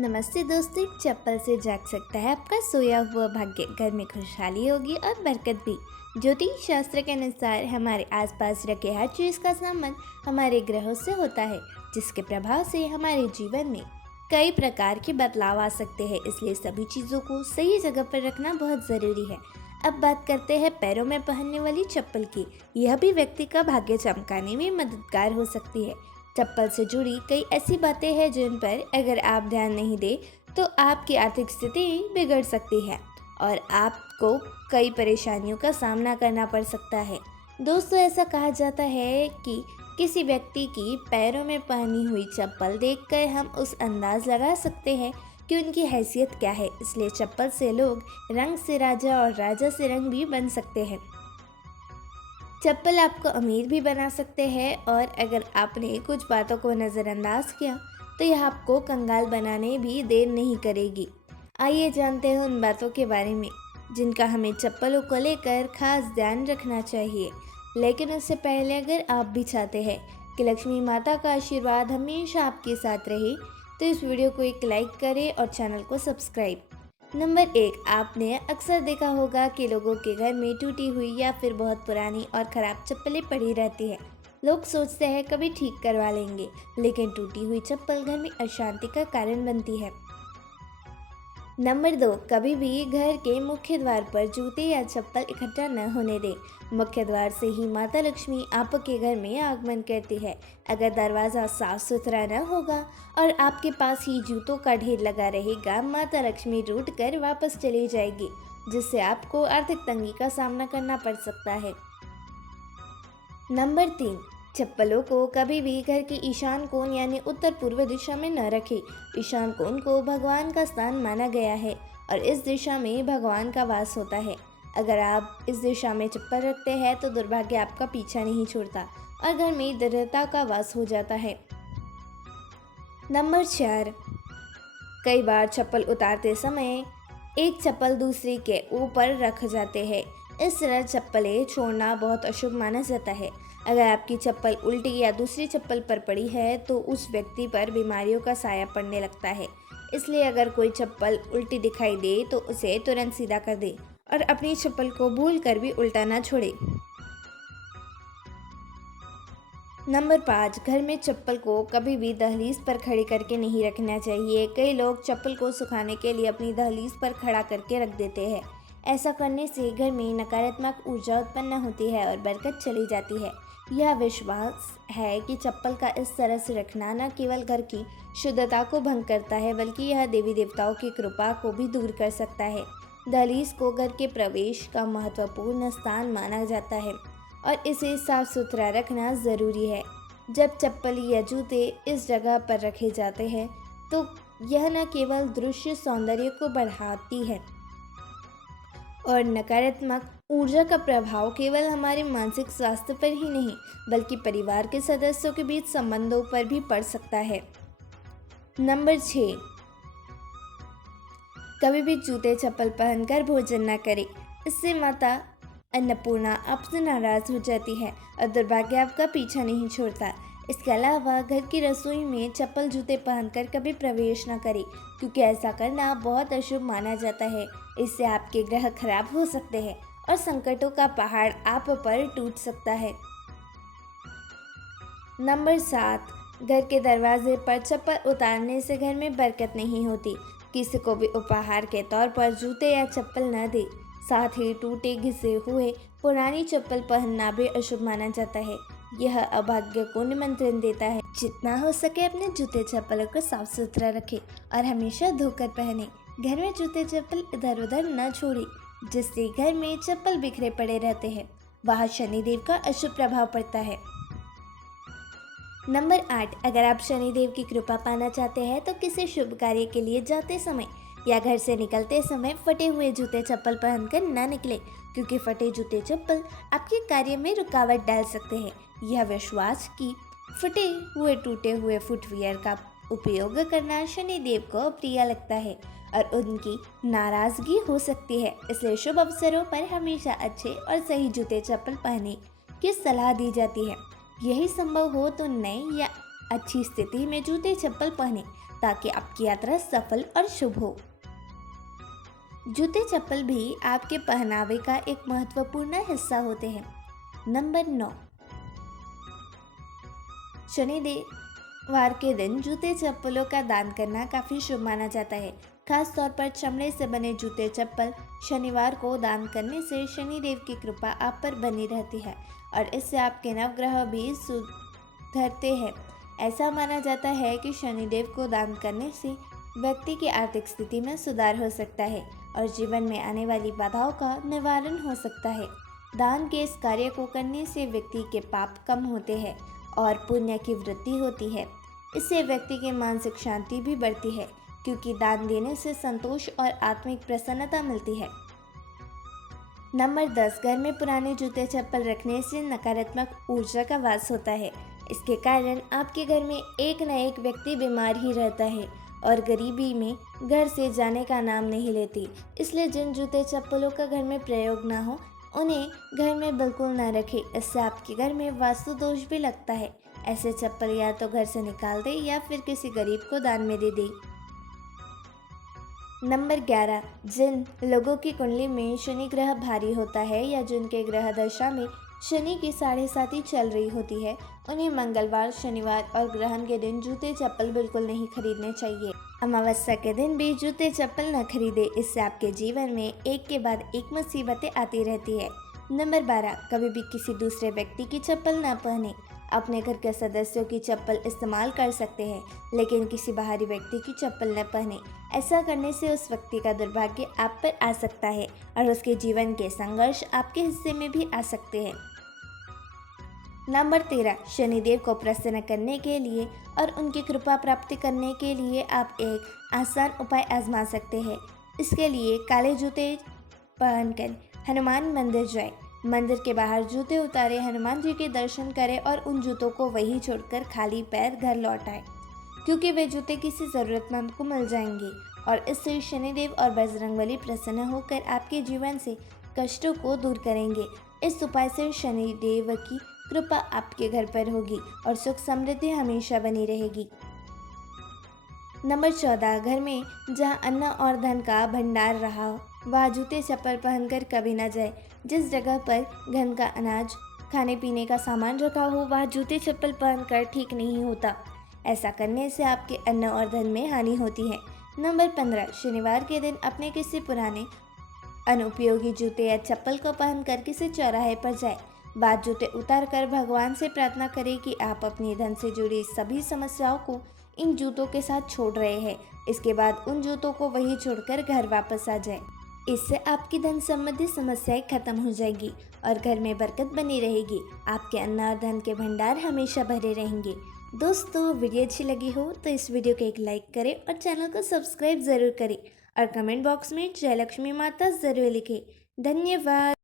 नमस्ते दोस्तों। एक चप्पल से जाग सकता है आपका सोया हुआ भाग्य। घर में खुशहाली होगी और बरकत भी। ज्योतिष शास्त्र के अनुसार हमारे आसपास रखे हर चीज का संबंध हमारे ग्रहों से होता है, जिसके प्रभाव से हमारे जीवन में कई प्रकार के बदलाव आ सकते हैं। इसलिए सभी चीज़ों को सही जगह पर रखना बहुत ज़रूरी है। अब बात करते हैं पैरों में पहनने वाली चप्पल की। यह भी व्यक्ति का भाग्य चमकाने में मददगार हो सकती है। चप्पल से जुड़ी कई ऐसी बातें हैं जिन पर अगर आप ध्यान नहीं दें तो आपकी आर्थिक स्थिति बिगड़ सकती है और आपको कई परेशानियों का सामना करना पड़ सकता है। दोस्तों, ऐसा कहा जाता है कि किसी व्यक्ति की पैरों में पहनी हुई चप्पल देखकर हम उस अंदाज लगा सकते हैं कि उनकी हैसियत क्या है। इसलिए चप्पल से लोग रंग से राजा और राजा से रंग भी बन सकते हैं। चप्पल आपको अमीर भी बना सकते हैं और अगर आपने कुछ बातों को नज़रअंदाज किया तो यह आपको कंगाल बनाने भी देर नहीं करेगी। आइए जानते हैं उन बातों के बारे में जिनका हमें चप्पलों को लेकर खास ध्यान रखना चाहिए। लेकिन उससे पहले अगर आप भी चाहते हैं कि लक्ष्मी माता का आशीर्वाद हमेशा आपके साथ रहे तो इस वीडियो को एक लाइक करें और चैनल को सब्सक्राइब। नंबर 1, आपने अक्सर देखा होगा कि लोगों के घर में टूटी हुई या फिर बहुत पुरानी और ख़राब चप्पलें पड़ी रहती है। लोग सोचते हैं कभी ठीक करवा लेंगे, लेकिन टूटी हुई चप्पल घर में अशांति का कारण बनती है। नंबर 2, कभी भी घर के मुख्य द्वार पर जूते या चप्पल इकट्ठा न होने दें। मुख्य द्वार से ही माता लक्ष्मी आपके घर में आगमन करती है। अगर दरवाज़ा साफ सुथरा न होगा और आपके पास ही जूतों का ढेर लगा रहेगा, माता लक्ष्मी रूठ कर वापस चली जाएगी, जिससे आपको आर्थिक तंगी का सामना करना पड़ सकता है। नंबर 3, चप्पलों को कभी भी घर के ईशान कोण यानी उत्तर पूर्व दिशा में न रखें। ईशान कोण को भगवान का स्थान माना गया है और इस दिशा में भगवान का वास होता है। अगर आप इस दिशा में चप्पल रखते हैं तो दुर्भाग्य आपका पीछा नहीं छोड़ता और घर में दरिद्रता का वास हो जाता है। नंबर 4, कई बार चप्पल उतारते समय एक चप्पल दूसरी के ऊपर रख जाते हैं। इस तरह चप्पलें छोड़ना बहुत अशुभ माना जाता है। अगर आपकी चप्पल उल्टी या दूसरी चप्पल पर पड़ी है तो उस व्यक्ति पर बीमारियों का साया पड़ने लगता है। इसलिए अगर कोई चप्पल उल्टी दिखाई दे तो उसे तुरंत सीधा कर दे और अपनी चप्पल को भूल कर भी उल्टा ना छोड़े। नंबर 5, घर में चप्पल को कभी भी दहलीज पर खड़ी करके नहीं रखना चाहिए। कई लोग चप्पल को सुखाने के लिए अपनी दहलीज पर खड़ा करके रख देते हैं। ऐसा करने से घर में नकारात्मक ऊर्जा उत्पन्न होती है और बरकत चली जाती है। यह विश्वास है कि चप्पल का इस तरह से रखना न केवल घर की शुद्धता को भंग करता है, बल्कि यह देवी देवताओं की कृपा को भी दूर कर सकता है। दहलीज को घर के प्रवेश का महत्वपूर्ण स्थान माना जाता है और इसे साफ सुथरा रखना ज़रूरी है। जब चप्पल या जूते इस जगह पर रखे जाते हैं तो यह न केवल दृश्य सौंदर्य को बढ़ाती है और नकारात्मक ऊर्जा का प्रभाव केवल हमारे मानसिक स्वास्थ्य पर ही नहीं बल्कि परिवार के सदस्यों के बीच संबंधों पर भी पड़ सकता है। नंबर 6, कभी भी जूते चप्पल पहनकर भोजन न करें। इससे माता अन्नपूर्णा आपसे नाराज हो जाती है और दुर्भाग्य आपका पीछा नहीं छोड़ता। इसके अलावा घर की रसोई में चप्पल जूते पहनकर कभी प्रवेश न करें, क्योंकि ऐसा करना बहुत अशुभ माना जाता है। इससे आपके ग्रह खराब हो सकते हैं और संकटों का पहाड़ आप पर टूट सकता है। नंबर 7, घर के दरवाजे पर चप्पल उतारने से घर में बरकत नहीं होती। किसी को भी उपहार के तौर पर जूते या चप्पल न दे। साथ ही टूटे घिसे हुए पुरानी चप्पल पहनना भी अशुभ माना जाता है। यह अभाग्य को निमंत्रण देता है। जितना हो सके अपने जूते चप्पलों को साफ सुथरा रखें और हमेशा धोकर पहने। घर में जूते चप्पल इधर उधर न छोड़े, जिससे घर में चप्पल बिखरे पड़े रहते हैं। वहाँ शनिदेव का अशुभ प्रभाव पड़ता है। नंबर 8, अगर आप शनिदेव की कृपा पाना चाहते हैं तो किसी शुभ कार्य के लिए जाते समय या घर से निकलते समय फटे हुए जूते चप्पल पहनकर न निकले, क्योंकि फटे जूते चप्पल आपके कार्य में रुकावट डाल सकते हैं। यह विश्वास कि फटे हुए टूटे हुए फुटवियर का उपयोग करना शनिदेव को प्रिय लगता है और उनकी नाराजगी हो सकती है। इसलिए शुभ अवसरों पर हमेशा अच्छे और सही जूते चप्पल पहनने की सलाह दी जाती है। यही संभव हो तो नए या अच्छी स्थिति में जूते चप्पल पहने, ताकि आपकी यात्रा सफल और शुभ हो। जूते चप्पल भी आपके पहनावे का एक महत्वपूर्ण हिस्सा होते हैं। नंबर 9, शनिवार के दिन जूते चप्पलों का दान करना काफ़ी शुभ माना जाता है। खास तौर पर चमड़े से बने जूते चप्पल शनिवार को दान करने से शनिदेव की कृपा आप पर बनी रहती है और इससे आपके नवग्रह भी सुधरते हैं। ऐसा माना जाता है कि शनिदेव को दान करने से व्यक्ति की आर्थिक स्थिति में सुधार हो सकता है और जीवन में आने वाली बाधाओं का निवारण हो सकता है। दान के इस कार्य को करने से व्यक्ति के पाप कम होते हैं और पुण्य की वृद्धि होती है। इससे व्यक्ति की मानसिक शांति भी बढ़ती है क्योंकि दान देने से संतोष और आत्मिक प्रसन्नता मिलती है। नंबर 10, घर में पुराने जूते चप्पल रखने से नकारात्मक ऊर्जा का वास होता है। इसके कारण आपके घर में एक न एक व्यक्ति बीमार ही रहता है और गरीबी में घर से जाने का नाम नहीं लेती। इसलिए जिन जूते चप्पलों का घर में प्रयोग ना हो उन्हें घर में बिल्कुल ना रखें। इससे आपके घर में वास्तु दोष भी लगता है। ऐसे चप्पल या तो घर से निकाल दे या फिर किसी गरीब को दान में दे दे। नंबर 11, जिन लोगों की कुंडली में शनि ग्रह भारी होता है या जिनके ग्रह दशा में शनि की 7.5 चल रही होती है उन्हें मंगलवार, शनिवार और ग्रहण के दिन जूते चप्पल बिल्कुल नहीं खरीदने चाहिए। अमावस्या के दिन भी जूते चप्पल न खरीदे, इससे आपके जीवन में एक के बाद एक मुसीबतें आती रहती है। नंबर 12, कभी भी किसी दूसरे व्यक्ति की चप्पल न पहने। अपने घर के सदस्यों की चप्पल इस्तेमाल कर सकते हैं लेकिन किसी बाहरी व्यक्ति की चप्पल न पहने। ऐसा करने से उस व्यक्ति का दुर्भाग्य आप पर आ सकता है और उसके जीवन के संघर्ष आपके हिस्से में भी आ सकते हैं। नंबर 13, शनिदेव को प्रसन्न करने के लिए और उनकी कृपा प्राप्ति करने के लिए आप एक आसान उपाय आजमा सकते हैं। इसके लिए काले जूते पहनकर हनुमान मंदिर जाएं। मंदिर के बाहर जूते उतारे हनुमान जी के दर्शन करें और उन जूतों को वहीं छोड़कर खाली पैर घर लौट आए क्योंकि वे जूते किसी ज़रूरतमंद को मिल जाएंगे और इससे शनिदेव और बजरंगबली प्रसन्न होकर आपके जीवन से कष्टों को दूर करेंगे। इस उपाय से शनिदेव की कृपा आपके घर पर होगी और सुख समृद्धि हमेशा बनी रहेगी। नंबर 14, घर में जहां अन्न और धन का भंडार रहा वह जूते चप्पल पहनकर कभी न जाए। जिस जगह पर धन का अनाज, खाने पीने का सामान रखा हो वह जूते चप्पल पहनकर ठीक नहीं होता। ऐसा करने से आपके अन्न और धन में हानि होती है। नंबर 15, शनिवार के दिन अपने किसी पुराने अनुपयोगी जूते या चप्पल को पहनकर किसी चौराहे पर जाए। बाद जूते उतार कर भगवान से प्रार्थना करें कि आप अपनी धन से जुड़ी सभी समस्याओं को इन जूतों के साथ छोड़ रहे हैं। इसके बाद उन जूतों को वहीं छोड़कर घर वापस आ जाए। इससे आपकी धन संबंधी समस्याएं खत्म हो जाएगी और घर में बरकत बनी रहेगी। आपके अन्न और धन के भंडार हमेशा भरे रहेंगे। दोस्तों, वीडियो अच्छी लगी हो तो इस वीडियो को एक लाइक करें और चैनल को सब्सक्राइब ज़रूर करें और कमेंट बॉक्स में जय लक्ष्मी माता ज़रूर लिखें। धन्यवाद।